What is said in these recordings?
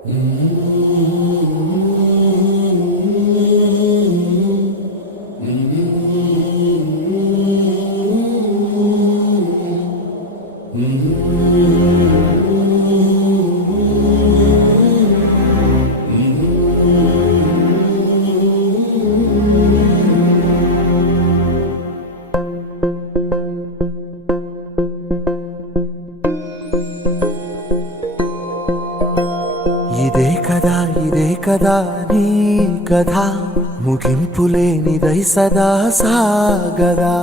ఇదే కదా నీ కథ ముగింపులేనిదై సదా సాగదా.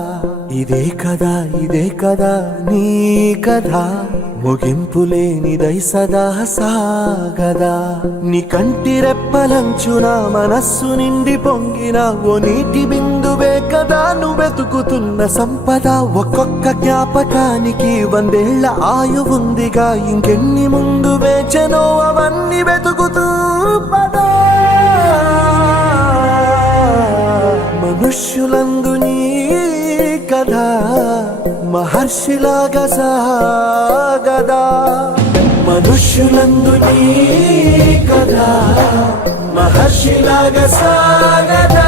ఇదే కదా నీ కథ ముగింపులేనిదై సదా సాగదా. నీ కంటి రెప్పలంచున మనస్సు నిండి పొంగిన ఓ నీటి బిందువే కదా నువ్వెతుకుతున్న సంపద. ఒక్కొక్క జ్ఞాపకానికి 100 ఏళ్ల ఆయువుందిగా, ఇంకెన్ని ముందు వేచనో అవన్నీ వెతుకుతూ పదా. మనుష్యులందు నీ కథ మహర్షిలాగా సాగదా. మనుష్యులందు నీ కథ మహర్షిలాగా సాగదా.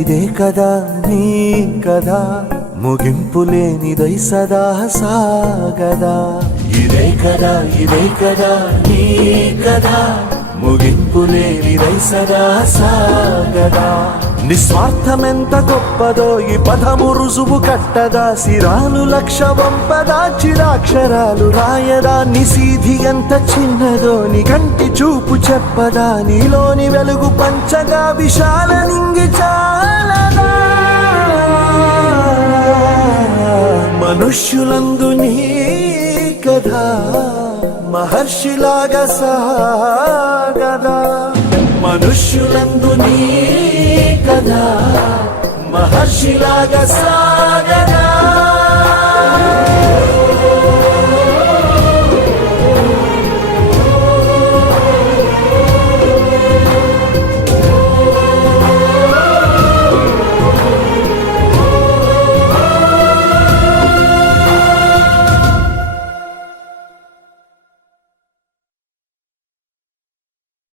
ఇదే కదా నీ కథ ముగింపులేనిదై సదా సాగదా. ఇదే కదా నీ కథ ముగింపులేనిదై సదా సాగదా. నిస్వార్థమెంత గొప్పదో ఈ పదము రుజువు కట్టదా. సిరాలు లక్ష వంపదా, చిరాక్షరాలు రాయదా. నిశీధి ఎంత చిన్నదో నీ కంటి చూపు చెప్పదా. నీలోని వెలుగు పంచగా విశాల నింగి చాలదా. మనుష్యులందు నీ కథ మహర్షిలాగా సాగదా. మనుష్యులందు నీ కథ మహర్షిలాగా సాగదా.